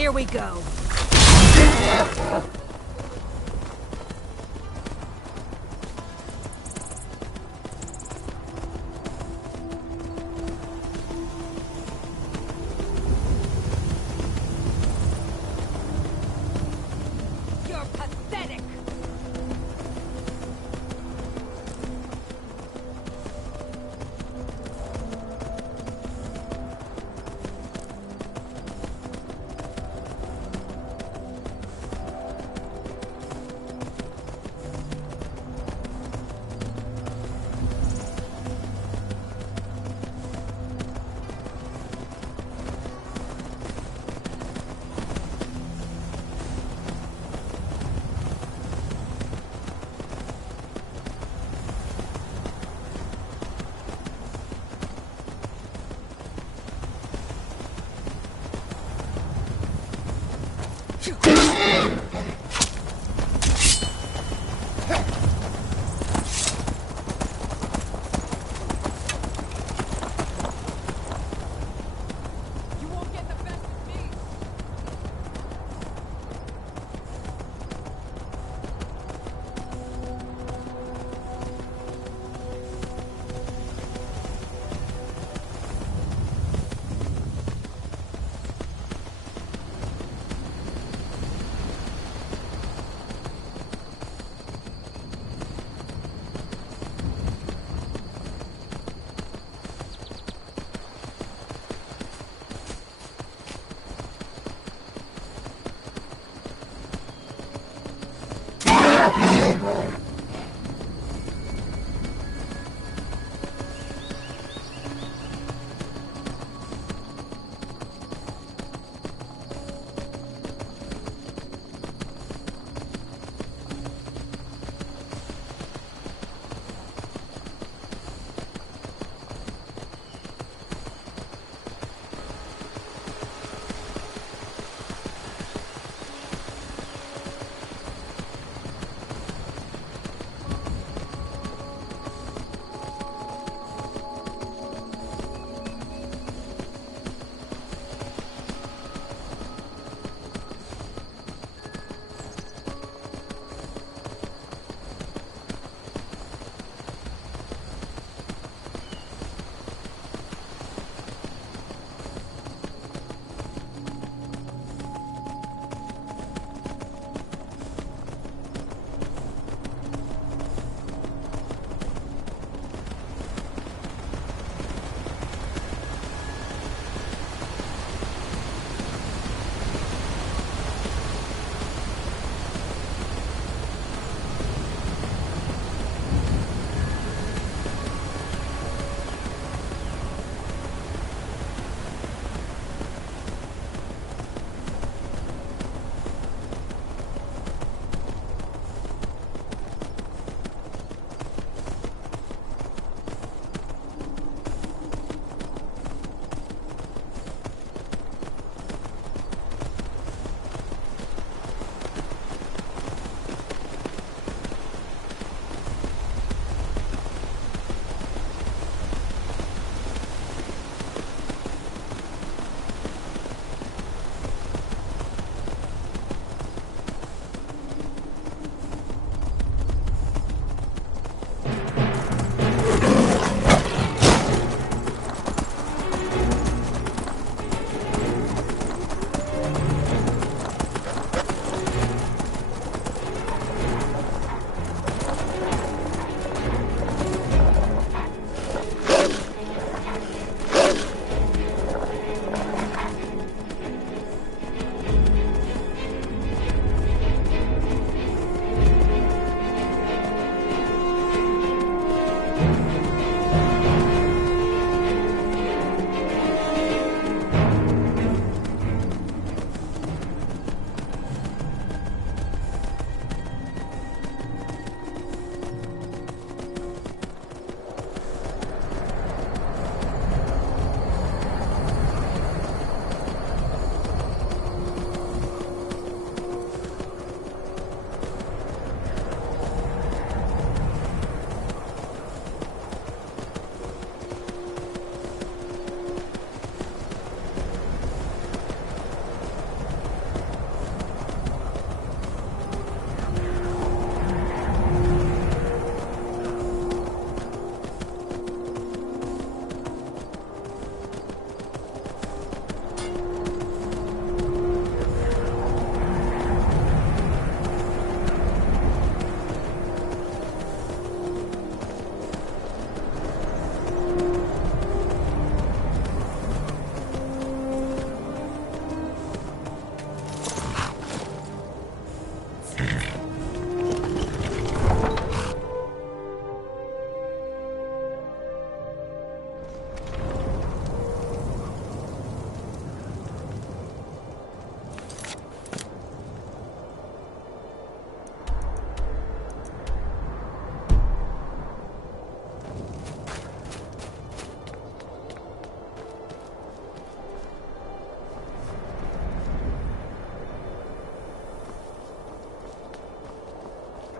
Here we go. You're pathetic.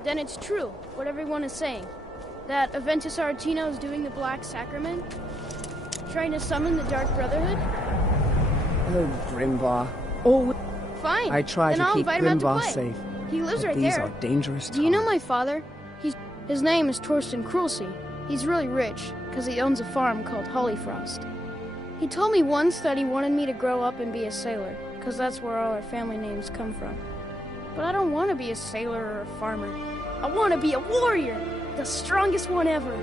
then it's true, what everyone is saying. That Aventus Aretino is doing the Black Sacrament? Trying to summon the Dark Brotherhood? Oh, Grimbar. Oh, fine. I try then to I'll keep invite him out to Grimbar play. safe. He lives But right these there. are dangerous times. Do you know my father? His name is Torsten Krulsey. He's really rich, because he owns a farm called Hollyfrost. He told me once that he wanted me to grow up and be a sailor, because that's where all our family names come from. But I don't want to be a sailor or a farmer. I want to be a warrior, the strongest one ever.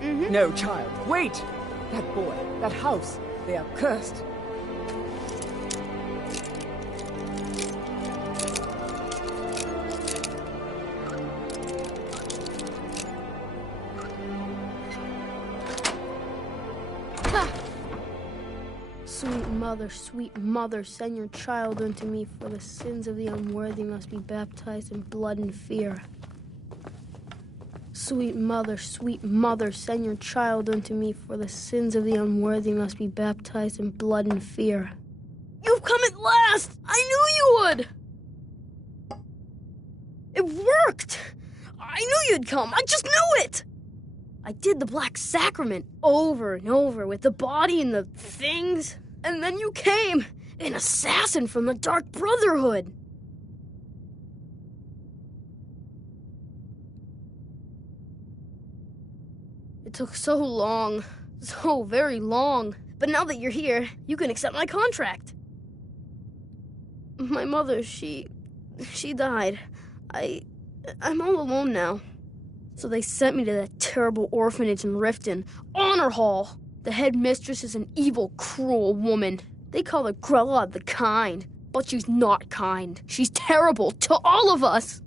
No, child, wait! That boy, that house, they are cursed. Sweet mother, send your child unto me, for the sins of the unworthy must be baptized in blood and fear. Sweet mother, send your child unto me, for the sins of the unworthy must be baptized in blood and fear. You've come at last! I knew you would! It worked! I knew you'd come! I just knew it! I did the Black Sacrament over and over with the body and the things, and then you came, an assassin from the Dark Brotherhood. It took so long, so very long, but now that you're here, you can accept my contract. My mother, she died. I'm all alone now. So they sent me to that terrible orphanage in Riften, Honor Hall. The head mistress is an evil, cruel woman. They call her Grella the Kind, but she's not kind. She's terrible to all of us.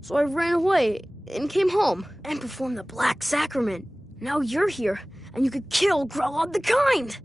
So I ran away and came home and performed the Black Sacrament. Now you're here, and you could kill Grella the Kind.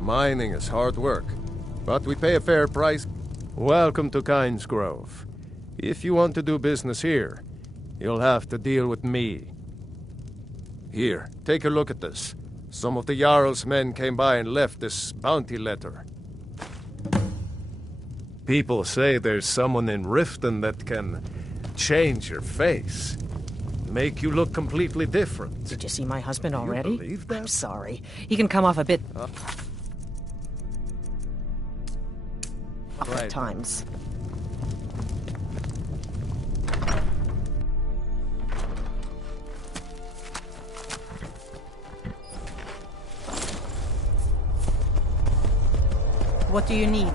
Mining is hard work, but we pay a fair price. Welcome to Kynes Grove. If you want to do business here, you'll have to deal with me. Here, take a look at this. Some of the Jarl's men came by and left this bounty letter. People say there's someone in Riften that can change your face. Make you look completely different. Did you see my husband already? You believe that? I'm sorry. He can come off a bit... Right. at times. What do you need?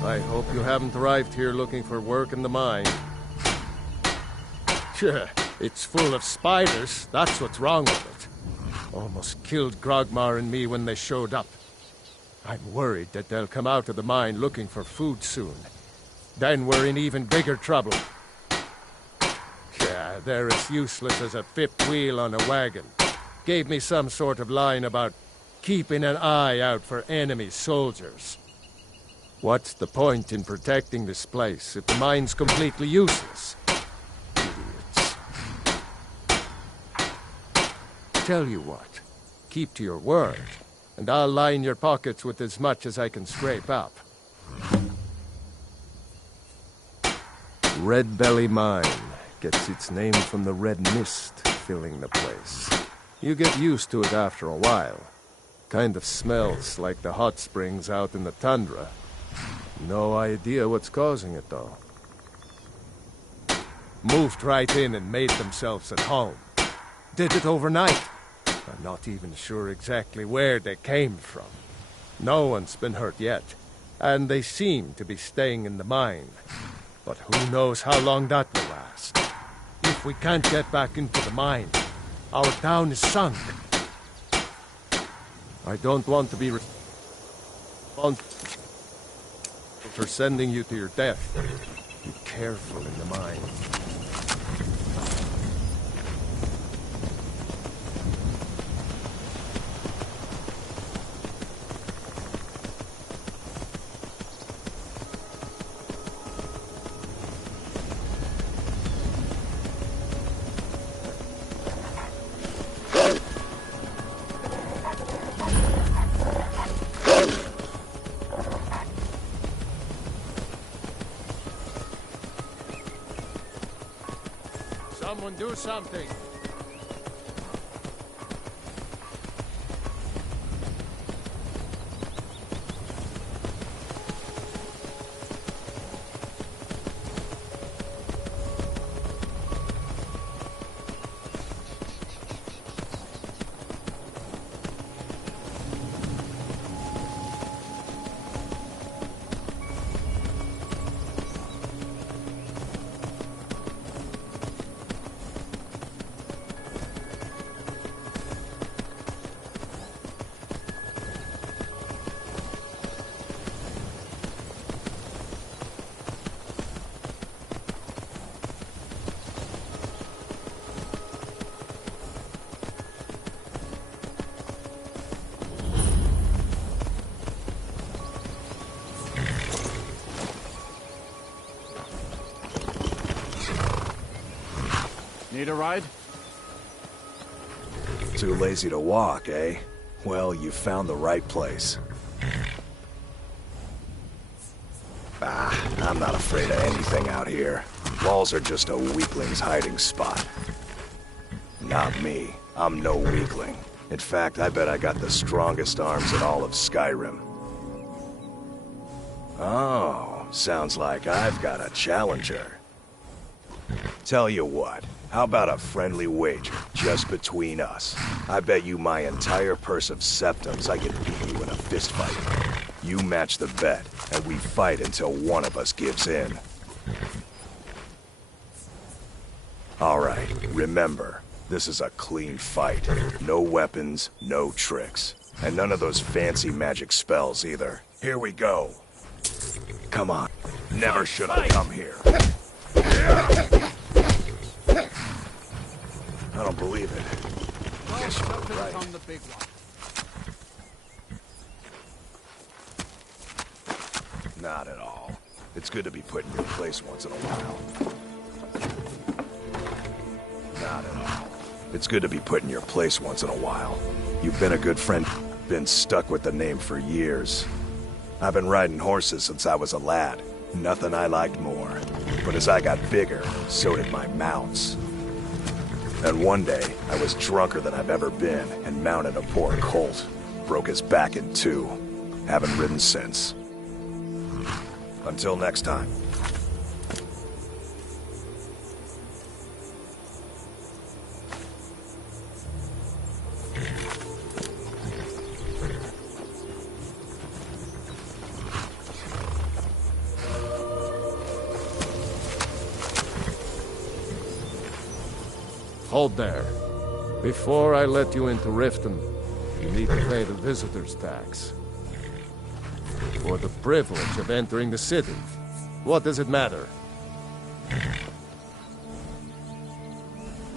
I hope you haven't arrived here looking for work in the mine. It's full of spiders. That's what's wrong with it. Almost killed Grogmar and me when they showed up. I'm worried that they'll come out of the mine looking for food soon. Then we're in even bigger trouble. Yeah, they're as useless as a fifth wheel on a wagon. Gave me some sort of line about keeping an eye out for enemy soldiers. What's the point in protecting this place if the mine's completely useless? Idiots. Tell you what, keep to your word, and I'll line your pockets with as much as I can scrape up. Red Belly Mine gets its name from the red mist filling the place. You get used to it after a while. Kind of smells like the hot springs out in the tundra. No idea what's causing it, though. Moved right in and made themselves at home. Did it overnight. I'm not even sure exactly where they came from. No one's been hurt yet, and they seem to be staying in the mine. But who knows how long that will last. If we can't get back into the mine, our town is sunk. I don't want to be responsible for sending you to your death. Be careful in the mine. Someone do something! Need a ride? Too lazy to walk, eh? Well, you found the right place. I'm not afraid of anything out here. Walls are just a weakling's hiding spot. Not me. I'm no weakling. In fact, I bet I got the strongest arms in all of Skyrim. Oh, sounds like I've got a challenger. Tell you what, how about a friendly wager, just between us? I bet you my entire purse of septums I can beat you in a fistfight. You match the bet, and we fight until one of us gives in. Alright, remember, this is a clean fight. No weapons, no tricks. And none of those fancy magic spells either. Here we go. Come on. Never should have come here. believe it. Guess Up you're to the right. on the big one. Not at all. It's good to be put in your place once in a while. Not at all. It's good to be put in your place once in a while. You've been a good friend. Been stuck with the name for years. I've been riding horses since I was a lad. Nothing I liked more. But as I got bigger, so did my mounts. And one day, I was drunker than I've ever been and mounted a poor colt. Broke his back in two. Haven't ridden since. Until next time. Hold there. Before I let you into Riften, you need to pay the visitor's tax. For the privilege of entering the city. What does it matter?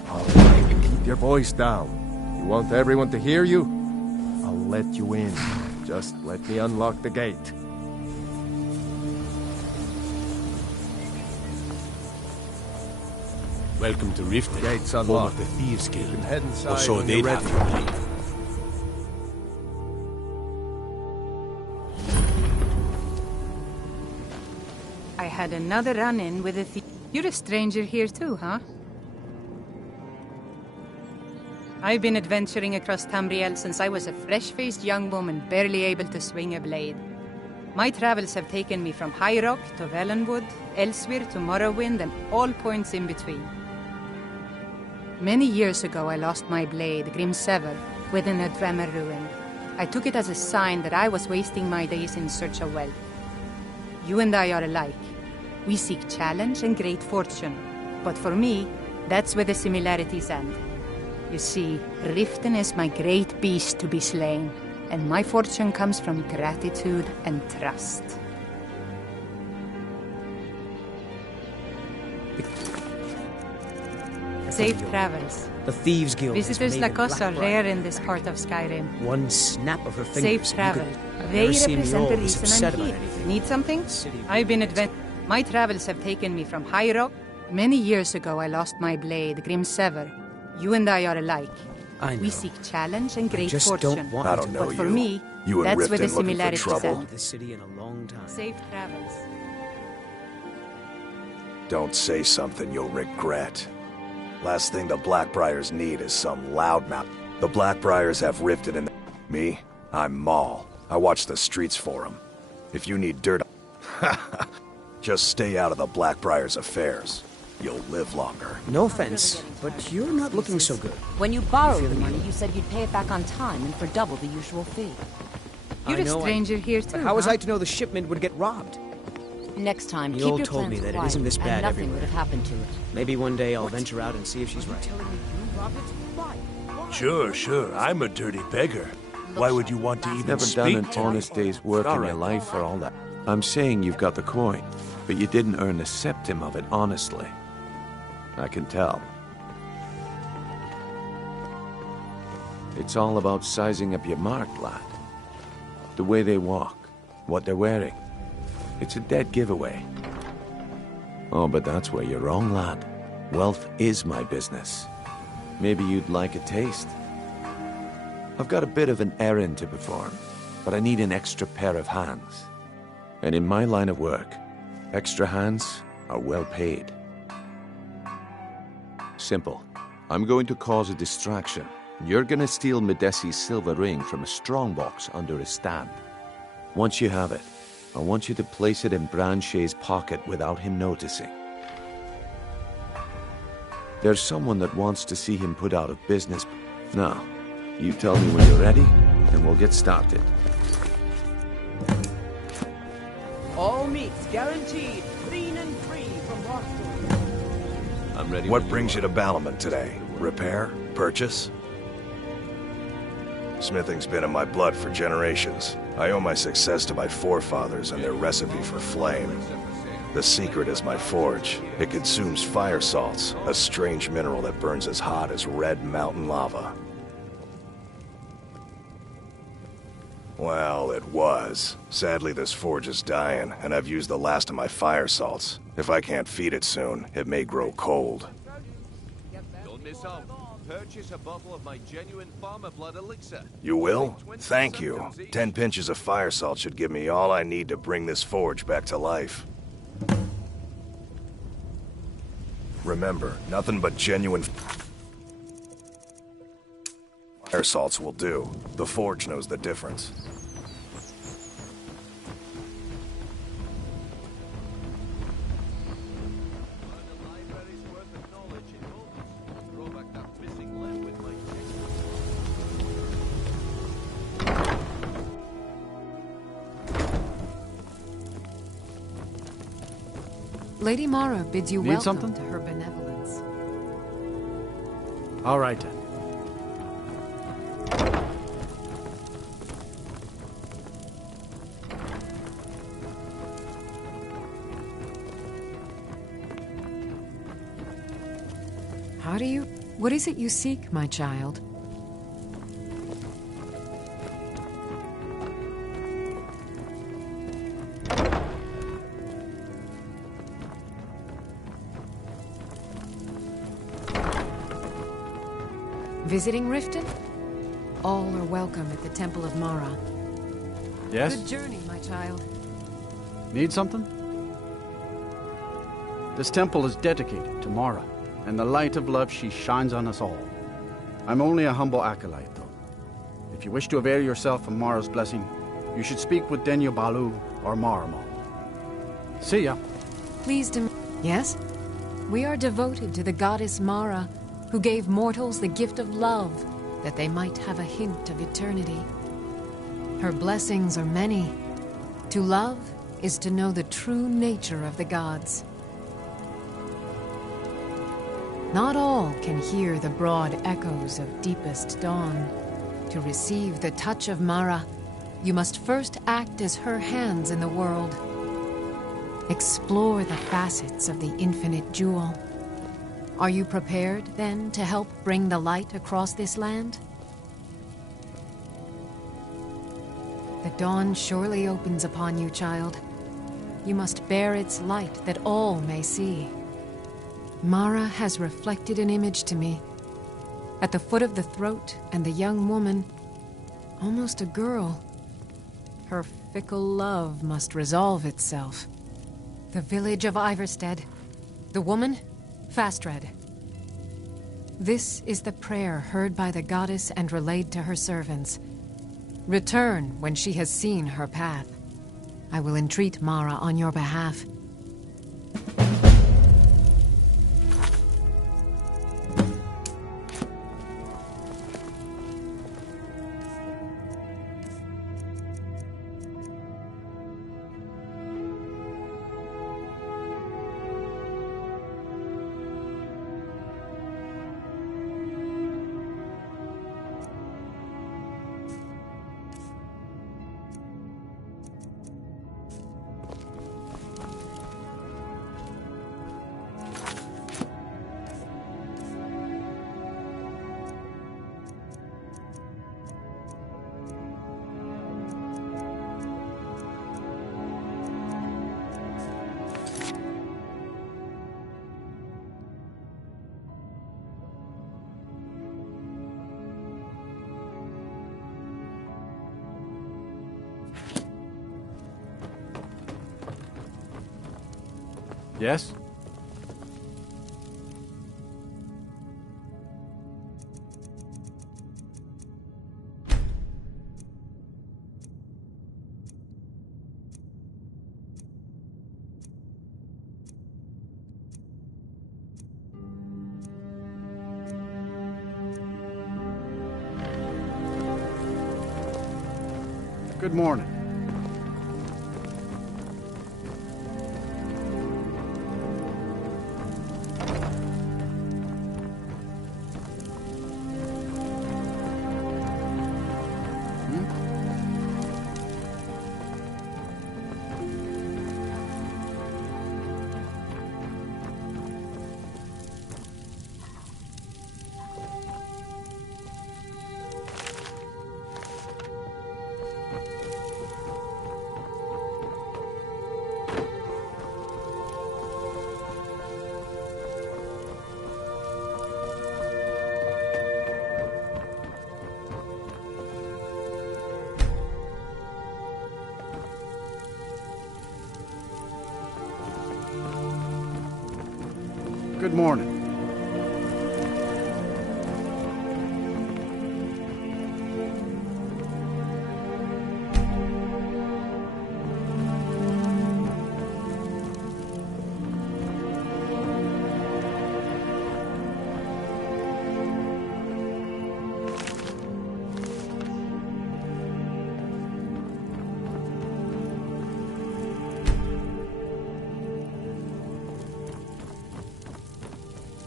All right, keep your voice down. You want everyone to hear you? I'll let you in. Just let me unlock the gate. Welcome to Riften, Gates home unlocked. of the Thieves You Guild. can head Or inside so when they'd you're have ready. you believe. I had another run-in with a thief. You're a stranger here too, huh? I've been adventuring across Tamriel since I was a fresh-faced young woman barely able to swing a blade. My travels have taken me from High Rock to Valenwood, elsewhere to Morrowind, and all points in between. Many years ago, I lost my blade, Grimsever, within a Dwemer ruin. I took it as a sign that I was wasting my days in search of wealth. You and I are alike. We seek challenge and great fortune. But for me, that's where the similarities end. You see, Riften is my great beast to be slain, and my fortune comes from gratitude and trust. Safe travels. The Thieves Guild. Visitors like us are rare in this part of Skyrim. One snap of her fingers. Safe travel. I've They never seen represent the Mjolnir reason upset I'm about here. anything. Need something? City I've been Riften. My travels have taken me from High Rock. Many years ago, I lost my blade, Grimsever. You and I are alike. I know. We seek challenge and great just fortune. don't want I don't know But for you. me, You and that's where the Riften looking for similarities trouble? end. This city in a long time. Safe travels. Don't say something you'll regret. Last thing the Blackbriars need is some loudmouth. The Blackbriars have Riften in me. I'm Maul. I watch the streets for them. If you need dirt, just stay out of the Blackbriars' affairs. You'll live longer. No offense, but you're not looking so good. When you borrowed the money, you said you'd pay it back on time and for double the usual fee. You're I a know stranger here too, But how was huh? I to know the shipment would get robbed? Next time, keep Yul your told plans me that it quiet, isn't this and bad nothing everywhere. would have happened to it. Maybe one day I'll venture out and see if she's right. Sure. I'm a dirty beggar. Why would you want to even Never speak done an to me? honest day's work in your life for all that. I'm saying you've got the coin, but you didn't earn a septim of it honestly. I can tell. It's all about sizing up your mark, lad. The way they walk, what they're wearing. It's a dead giveaway. Oh, but that's where you're wrong, lad. Wealth is my business. Maybe you'd like a taste. I've got a bit of an errand to perform, but I need an extra pair of hands. And in my line of work, extra hands are well paid. Simple. I'm going to cause a distraction. You're gonna steal Medesi's silver ring from a strongbox under a stand. Once you have it, I want you to place it in Branche's pocket without him noticing. There's someone that wants to see him put out of business. Now, you tell me when you're ready, and we'll get started. All meats guaranteed, clean and free from Rockdale. I'm ready. What brings you to Balamon today? Repair? Purchase? Smithing's been in my blood for generations. I owe my success to my forefathers and their recipe for flame. The secret is my forge. It consumes fire salts, a strange mineral that burns as hot as red mountain lava. Well, it was. Sadly, this forge is dying, and I've used the last of my fire salts. If I can't feed it soon, it may grow cold. Don't miss out. Purchase a bottle of my genuine farmer blood elixir. You will? Thank you. 10 pinches of fire salt should give me all I need to bring this forge back to life. Remember, nothing but genuine fire salts will do. The forge knows the difference. Lady Mara bids you Need welcome something? to her benevolence. All right, then. What is it you seek, my child? Visiting Riften? All are welcome at the Temple of Mara. Yes? Good journey, my child. Need something? This temple is dedicated to Mara, and the light of love she shines on us all. I'm only a humble acolyte, though. If you wish to avail yourself of Mara's blessing, you should speak with Denyo Balu or Maramal. See ya. Pleased to... Yes? We are devoted to the goddess Mara, who gave mortals the gift of love, that they might have a hint of eternity. Her blessings are many. To love is to know the true nature of the gods. Not all can hear the broad echoes of deepest dawn. To receive the touch of Mara, you must first act as her hands in the world. Explore the facets of the infinite jewel. Are you prepared, then, to help bring the light across this land? The dawn surely opens upon you, child. You must bear its light that all may see. Mara has reflected an image to me. At the foot of the throat, and the young woman, almost a girl. Her fickle love must resolve itself. The village of Iverstead. The woman, Fastred. This is the prayer heard by the goddess and relayed to her servants. Return when she has seen her path. I will entreat Mara on your behalf. Yes? Good morning. Good morning.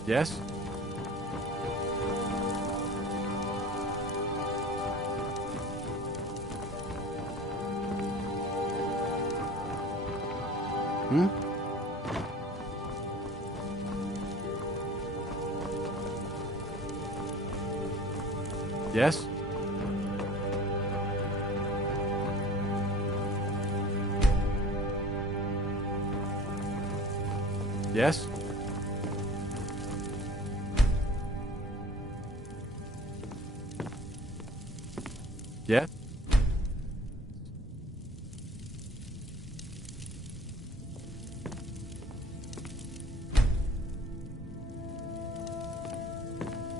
Yes? Hmm? Yes? Yes? Yeah?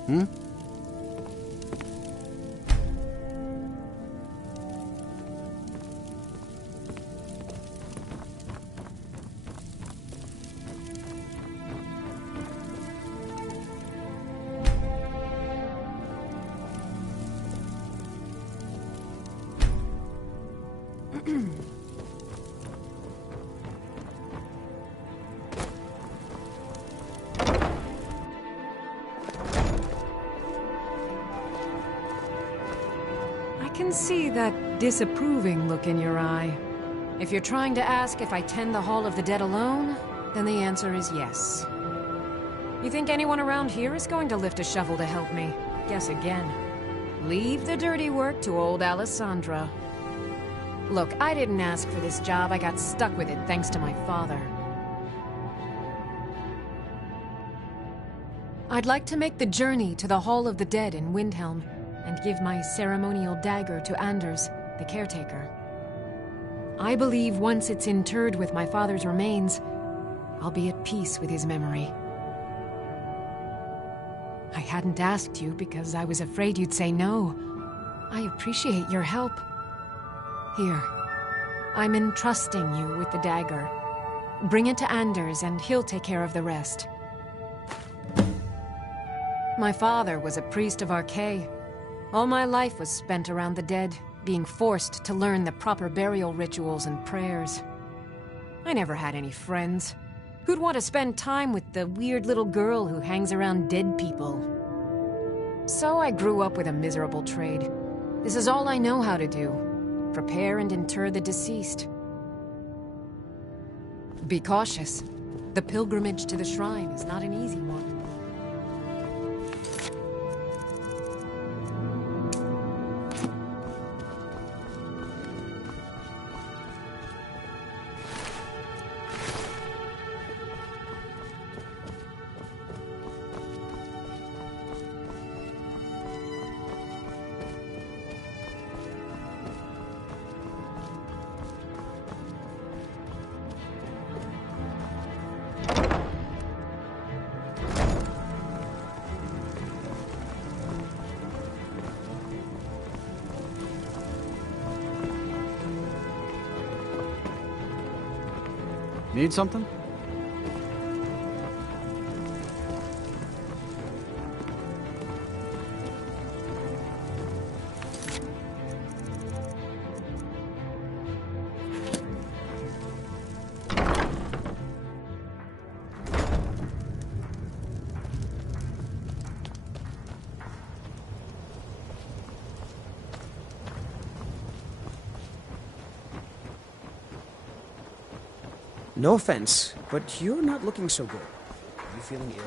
Hmm? I can see that disapproving look in your eye. If you're trying to ask if I tend the Hall of the Dead alone, then the answer is yes. You think anyone around here is going to lift a shovel to help me? Guess again. Leave the dirty work to old Alessandra. Look, I didn't ask for this job. I got stuck with it thanks to my father. I'd like to make the journey to the Hall of the Dead in Windhelm and give my ceremonial dagger to Anders, the caretaker. I believe once it's interred with my father's remains, I'll be at peace with his memory. I hadn't asked you because I was afraid you'd say no. I appreciate your help. Here, I'm entrusting you with the dagger. Bring it to Anders and he'll take care of the rest. My father was a priest of Archay. All my life was spent around the dead, being forced to learn the proper burial rituals and prayers. I never had any friends. Who'd want to spend time with the weird little girl who hangs around dead people? So I grew up with a miserable trade. This is all I know how to do. Prepare and inter the deceased. Be cautious. The pilgrimage to the shrine is not an easy one. Need something? No offense, but you're not looking so good. Are you feeling ill?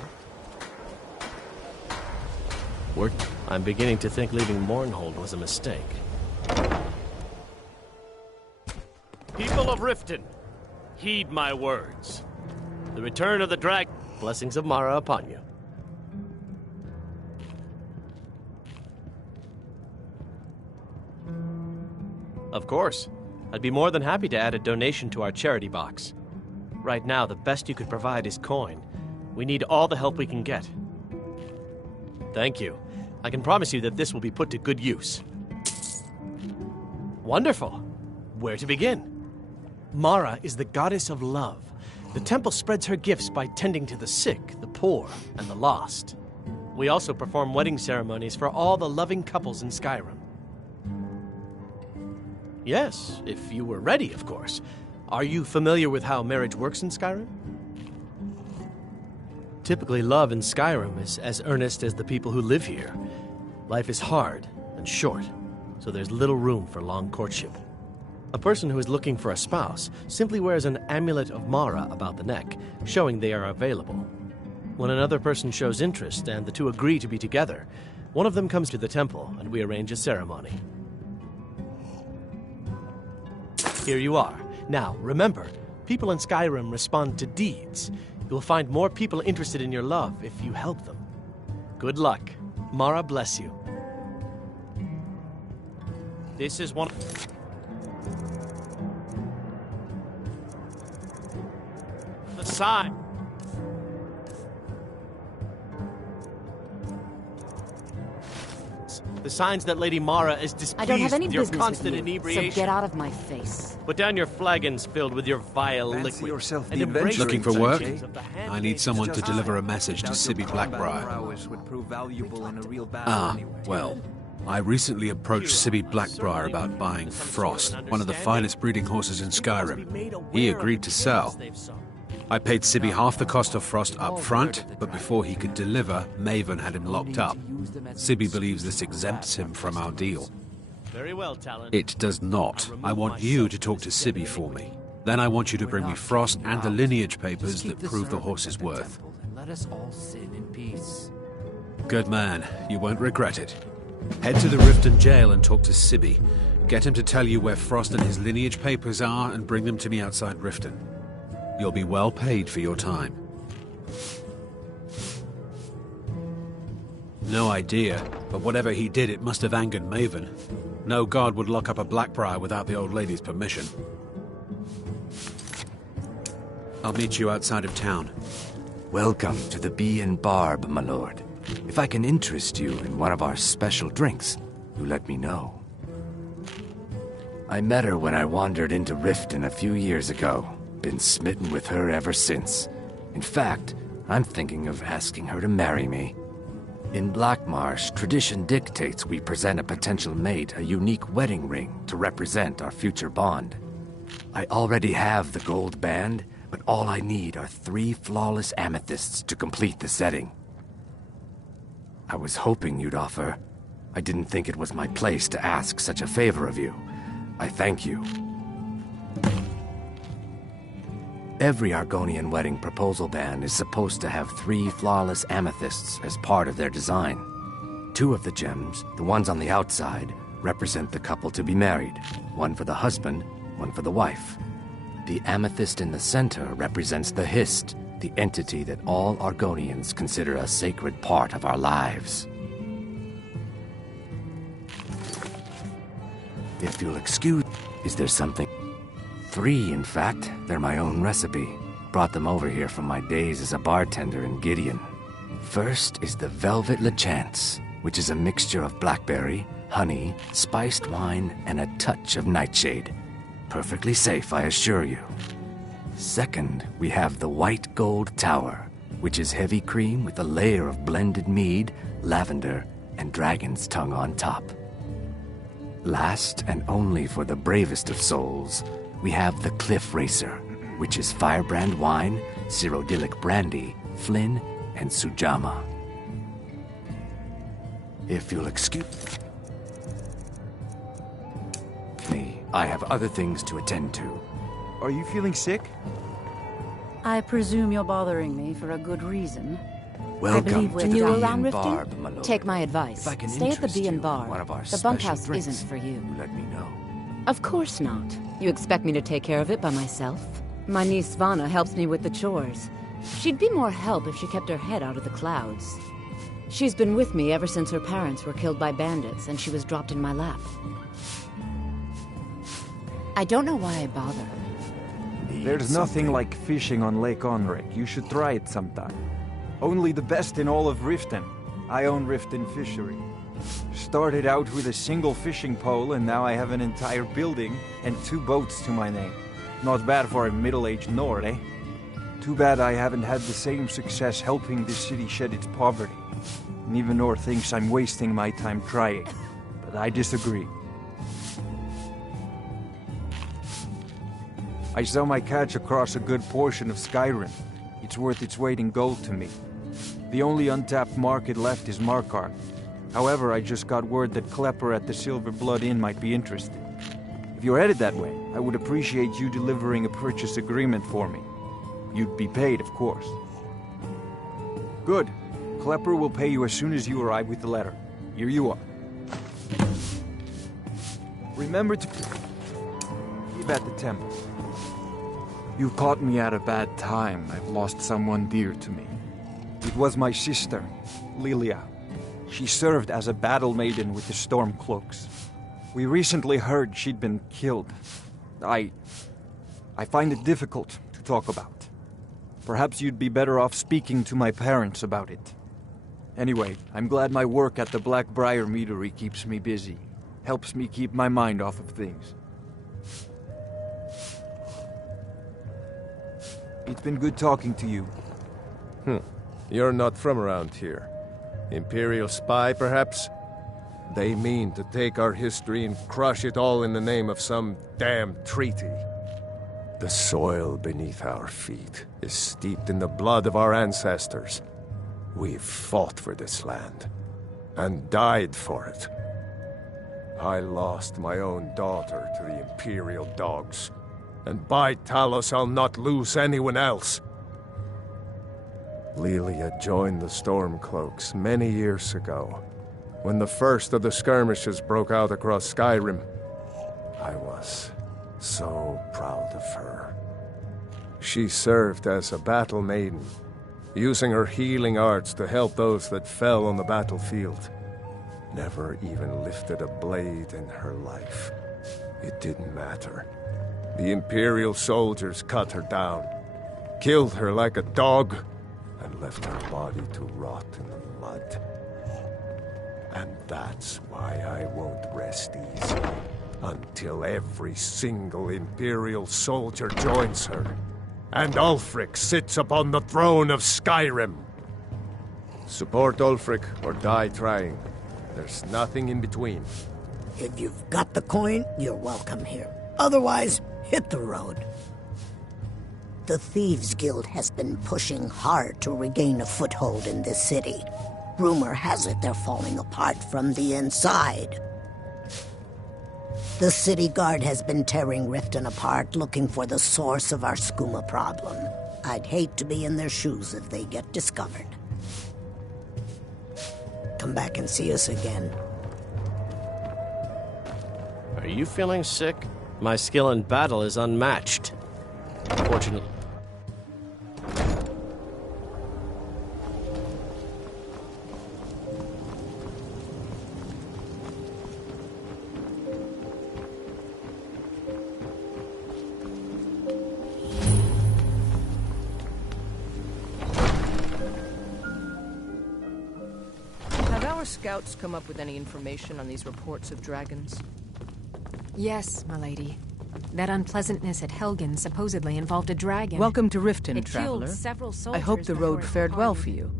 I'm beginning to think leaving Mournhold was a mistake. People of Riften, heed my words. The return of the drag... Blessings of Mara upon you. Of course. I'd be more than happy to add a donation to our charity box. Right now, the best you could provide is coin, We need all the help we can get. Thank you. I can promise you that this will be put to good use. Wonderful. Where to begin? Mara is the goddess of love. The temple spreads her gifts by tending to the sick, the poor, and the lost. We also perform wedding ceremonies for all the loving couples in Skyrim. Yes, if you were ready, of course. Are you familiar with how marriage works in Skyrim? Typically, love in Skyrim is as earnest as the people who live here. Life is hard and short, so there's little room for long courtship. A person who is looking for a spouse simply wears an amulet of Mara about the neck, showing they are available. When another person shows interest and the two agree to be together, one of them comes to the temple and we arrange a ceremony. Here you are. Now, remember, people in Skyrim respond to deeds. You'll find more people interested in your love if you help them. Good luck. Mara bless you. This is one... the sign. The signs that Lady Mara is displeased I don't have any with your business constant with you, inebriation. so get out of my face. Put down your flagons filled with your vile Fancy liquid. yourself And the embrace adventurer, Looking for the work? teachings of the I need someone to deliver a message to Sibby Blackbriar. Well, I recently approached Sibby Blackbriar about buying Frost, one of the finest breeding horses in Skyrim. He agreed to sell. I paid Sibby half the cost of Frost up front, but before he could deliver, Maven had him locked up. Sibby believes this exempts him from our deal. Very well, Talon. It does not. I want you to talk to Sibby for me. Then I want you to bring me Frost and the lineage papers that prove the horse's worth. Let us all sit in peace. Good man. You won't regret it. Head to the Riften jail and talk to Sibby. Get him to tell you where Frost and his lineage papers are and bring them to me outside Riften. You'll be well paid for your time. No idea, but whatever he did, it must have angered Maven. No guard would lock up a Blackbriar without the old lady's permission. I'll meet you outside of town. Welcome to the Bee and Barb, my lord. If I can interest you in one of our special drinks, you let me know. I met her when I wandered into Riften a few years ago. Been smitten with her ever since. In fact, I'm thinking of asking her to marry me. In Blackmarsh, tradition dictates we present a potential mate a unique wedding ring to represent our future bond. I already have the gold band, but all I need are 3 flawless amethysts to complete the setting. I was hoping you'd offer. I didn't think it was my place to ask such a favor of you. I thank you. Every Argonian wedding proposal band is supposed to have 3 flawless amethysts as part of their design. 2 of the gems, the ones on the outside, represent the couple to be married. 1 for the husband, 1 for the wife. The amethyst in the center represents the Hist, the entity that all Argonians consider a sacred part of our lives. If you'll excuse, is there something? 3, in fact. They're my own recipe. Brought them over here from my days as a bartender in Gideon. First is the Velvet Lechance, which is a mixture of blackberry, honey, spiced wine, and a touch of nightshade. Perfectly safe, I assure you. Second, we have the White Gold Tower, which is heavy cream with a layer of blended mead, lavender, and dragon's tongue on top. Last, and only for the bravest of souls, we have the Cliff Racer, which is firebrand wine, Cyrodiilic brandy, Flynn, and Sujama. If you'll excuse me, I have other things to attend to. Are you feeling sick? I presume you're bothering me for a good reason. Welcome I believe we're to the new Bee around and Riften. Barb, my lord. Take my advice. If I can Stay at the interest Bee and you in Barb. one of our The special bunkhouse drinks, isn't for you. let me know. Of course not. You expect me to take care of it by myself? My niece Svana helps me with the chores. She'd be more help if she kept her head out of the clouds. She's been with me ever since her parents were killed by bandits and she was dropped in my lap. I don't know why I bother her. There's nothing like fishing on Lake Onric. You should try it sometime. Only the best in all of Riften. I own Riften Fishery. Started out with a single fishing pole, and now I have an entire building and 2 boats to my name. Not bad for a middle-aged Nord, eh? Too bad I haven't had the same success helping this city shed its poverty. And even Nord thinks I'm wasting my time trying. But I disagree. I sell my catch across a good portion of Skyrim. It's worth its weight in gold to me. The only untapped market left is Markarth. However, I just got word that Klepper at the Silver Blood Inn might be interested. If you're headed that way, I would appreciate you delivering a purchase agreement for me. You'd be paid, of course. Good. Klepper will pay you as soon as you arrive with the letter. Here you are. Remember to keep at the temple. You caught me at a bad time. I've lost someone dear to me. It was my sister, Lilia. She served as a battle maiden with the Stormcloaks. We recently heard she'd been killed. I find it difficult to talk about. Perhaps you'd be better off speaking to my parents about it. Anyway, I'm glad my work at the Blackbriar Meadery keeps me busy. Helps me keep my mind off of things. It's been good talking to you. You're not from around here. Imperial spy, perhaps? They mean to take our history and crush it all in the name of some damn treaty. The soil beneath our feet is steeped in the blood of our ancestors. We've fought for this land, and died for it. I lost my own daughter to the Imperial dogs, and by Talos I'll not lose anyone else. Lilia joined the Stormcloaks many years ago, when the first of the skirmishes broke out across Skyrim. I was so proud of her. She served as a battle maiden, using her healing arts to help those that fell on the battlefield. Never even lifted a blade in her life. It didn't matter. The Imperial soldiers cut her down, killed her like a dog, and left her body to rot in the mud. And that's why I won't rest easy until every single Imperial soldier joins her, and Ulfric sits upon the throne of Skyrim. Support Ulfric or die trying. There's nothing in between. If you've got the coin, you're welcome here. Otherwise, hit the road. The Thieves' Guild has been pushing hard to regain a foothold in this city. Rumor has it they're falling apart from the inside. The city guard has been tearing Riften apart, looking for the source of our skooma problem. I'd hate to be in their shoes if they get discovered. Come back and see us again. Are you feeling sick? My skill in battle is unmatched. Fortunately. Have our scouts come up with any information on these reports of dragons? Yes, my lady. That unpleasantness at Helgen supposedly involved a dragon. Welcome to Riften, It traveler. killed several I hope the soldiers road before it fared well departed. for you.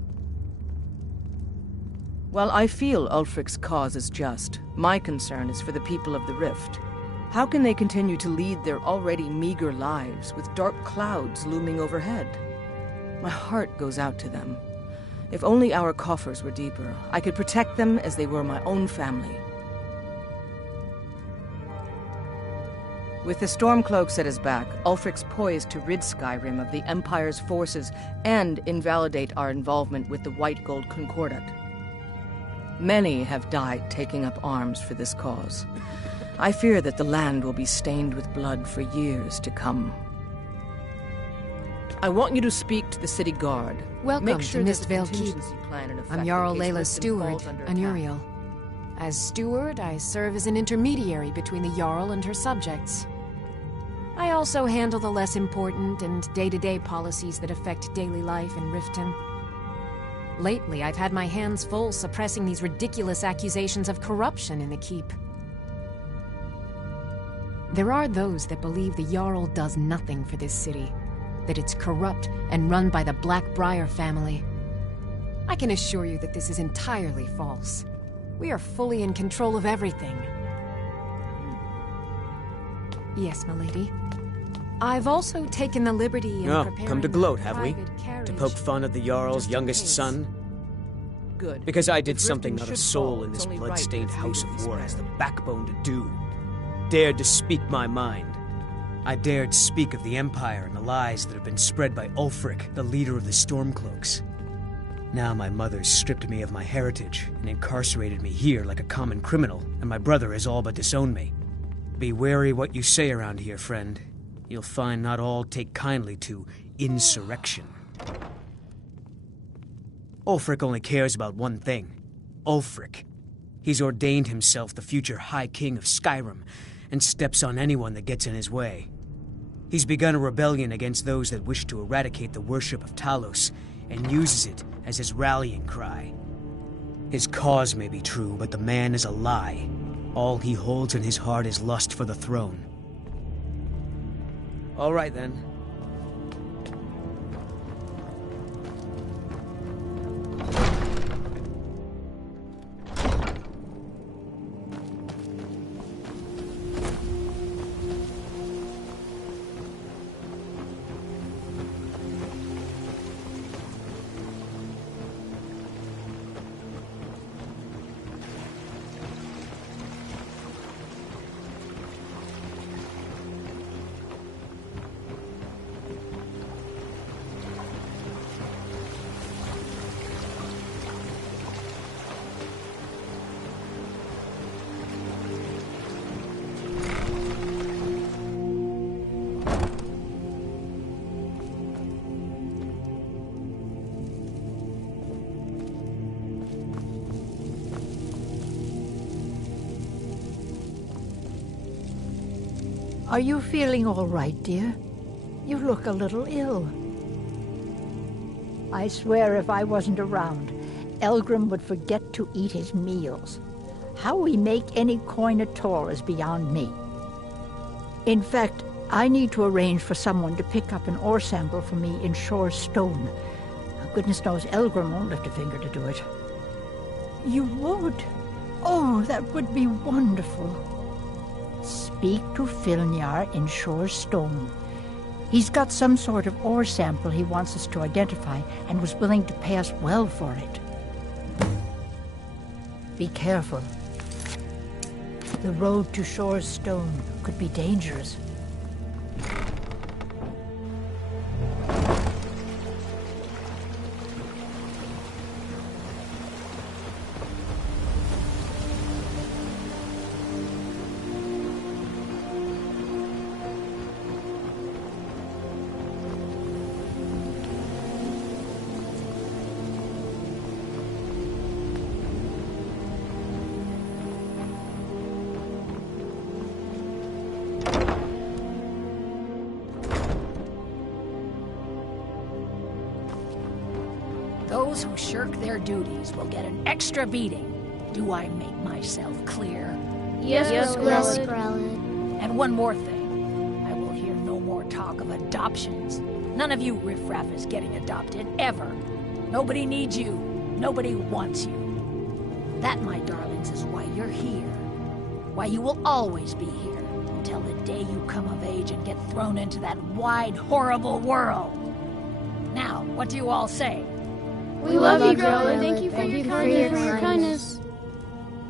While I feel Ulfric's cause is just, my concern is for the people of the Rift. How can they continue to lead their already meager lives with dark clouds looming overhead? My heart goes out to them. If only our coffers were deeper, I could protect them as they were my own family. With the Stormcloaks at his back, Ulfric's poised to rid Skyrim of the Empire's forces and invalidate our involvement with the White Gold Concordat. Many have died taking up arms for this cause. I fear that the land will be stained with blood for years to come. I want you to speak to the city guard. Welcome Make sure to there's a Mistvale Keep. contingency plan in effect I'm in Jarl case Layla's Riften steward, falls under attack. Anuriel. As steward, I serve as an intermediary between the Jarl and her subjects. I also handle the less important and day-to-day policies that affect daily life in Riften. Lately, I've had my hands full suppressing these ridiculous accusations of corruption in the keep. There are those that believe the Jarl does nothing for this city, that it's corrupt and run by the Blackbriar family. I can assure you that this is entirely false. We are fully in control of everything. Yes, milady. I've also taken the liberty of preparing come to gloat, a have we? private carriage To poke fun at the Jarl's just in youngest case. son? Good. Because I did If something Riften not a should soul fall, in it's this only right blood-stained that its house leader of be war spared. has the backbone to do. Dared to speak my mind. I dared speak of the Empire and the lies that have been spread by Ulfric, the leader of the Stormcloaks. Now my mother's stripped me of my heritage and incarcerated me here like a common criminal, and my brother has all but disowned me. Be wary what you say around here, friend. You'll find not all take kindly to insurrection. Ulfric only cares about one thing. Ulfric. He's ordained himself the future High King of Skyrim, and steps on anyone that gets in his way. He's begun a rebellion against those that wish to eradicate the worship of Talos, and uses it as his rallying cry. His cause may be true, but the man is a lie. All he holds in his heart is lust for the throne. All right, then. Are you feeling all right, dear? You look a little ill. I swear if I wasn't around, Elgrim would forget to eat his meals. How we make any coin at all is beyond me. In fact, I need to arrange for someone to pick up an ore sample for me in Shore's stone. Goodness knows Elgrim won't lift a finger to do it. You would? Oh, that would be wonderful. Speak to Filnjar in Shore's stone. He's got some sort of ore sample he wants us to identify and was willing to pay us well for it. Be careful. The road to Shore's stone could be dangerous. Those who shirk their duties will get an extra beating. Do I make myself clear? Yes, Skrellig. Skrellig. And one more thing. I will hear no more talk of adoptions. None of you riffraff is getting adopted, ever. Nobody needs you. Nobody wants you. That, my darlings, is why you're here. Why you will always be here, until the day you come of age and get thrown into that wide, horrible world. Now, what do you all say? We love you, Growler. Thank you for your kindness.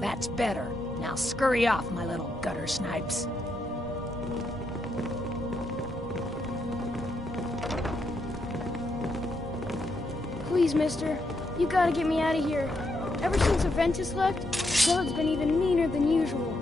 That's better. Now scurry off, my little gutter snipes. Please, mister. You gotta get me out of here. Ever since Aventus left, Zealot's been even meaner than usual.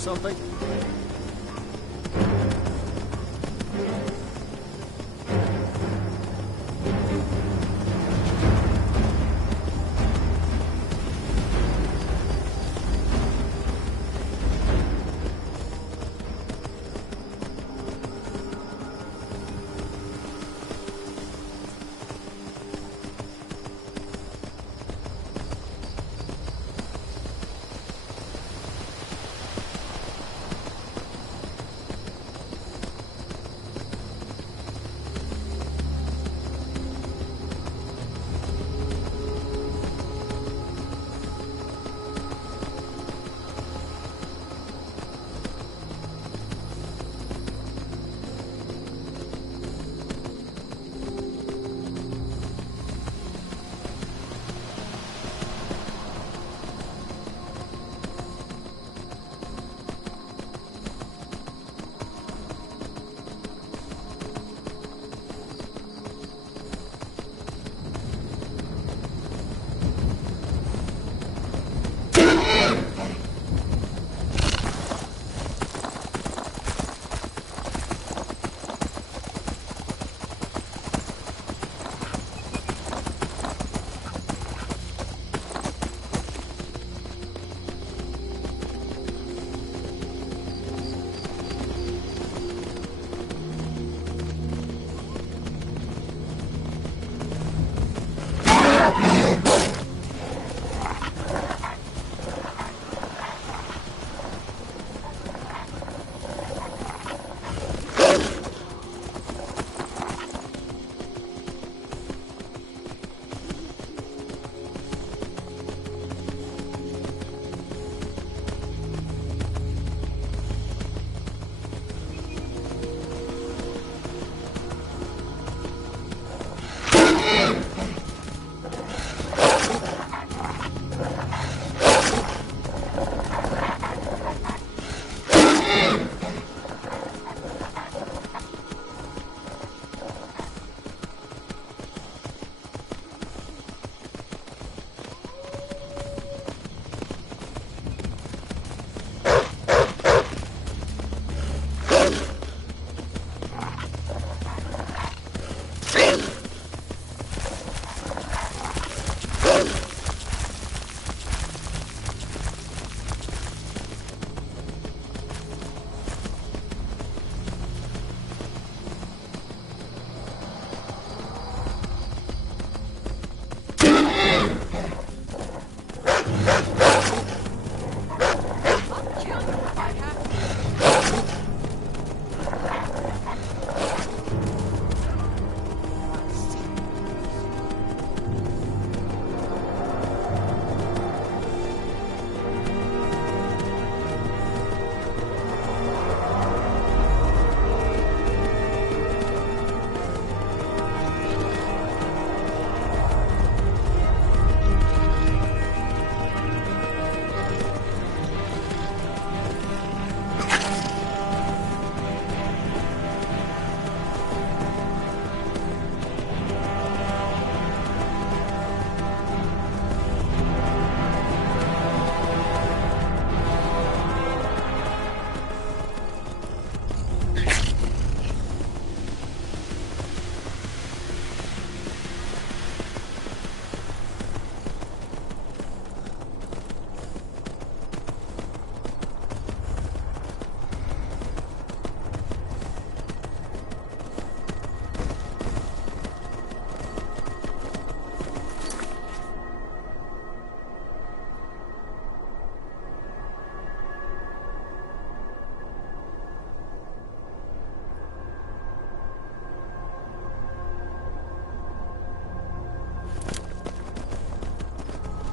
something?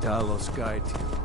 Talos guide you.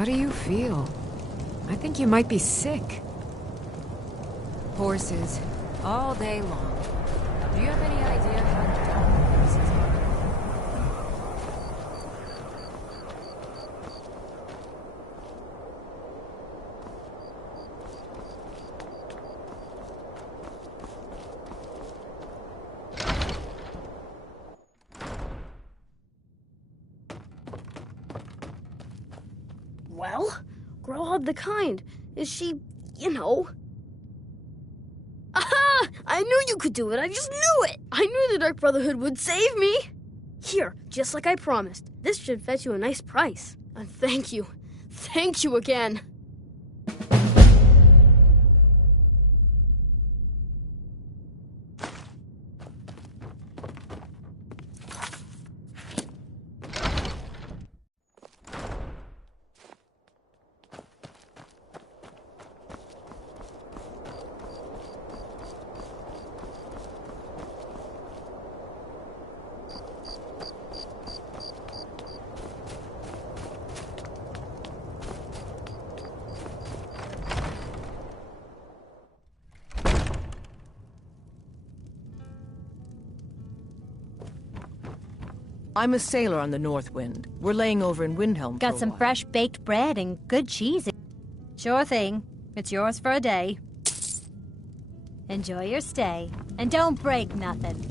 How do you feel? I think you might be sick. Horses, all day long. Do you have any idea how dumb horses are? Well, Growlhub the Kind. Is she, Aha! I knew you could do it. I just knew it. I knew the Dark Brotherhood would save me. Here, just like I promised. This should fetch you a nice price. And thank you. Thank you again. I'm a sailor on the North Wind. We're laying over in Windhelm. Got some fresh baked bread and good cheese. Sure thing. It's yours for a day. Enjoy your stay. And don't break nothing.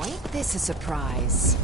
Now, ain't this a surprise?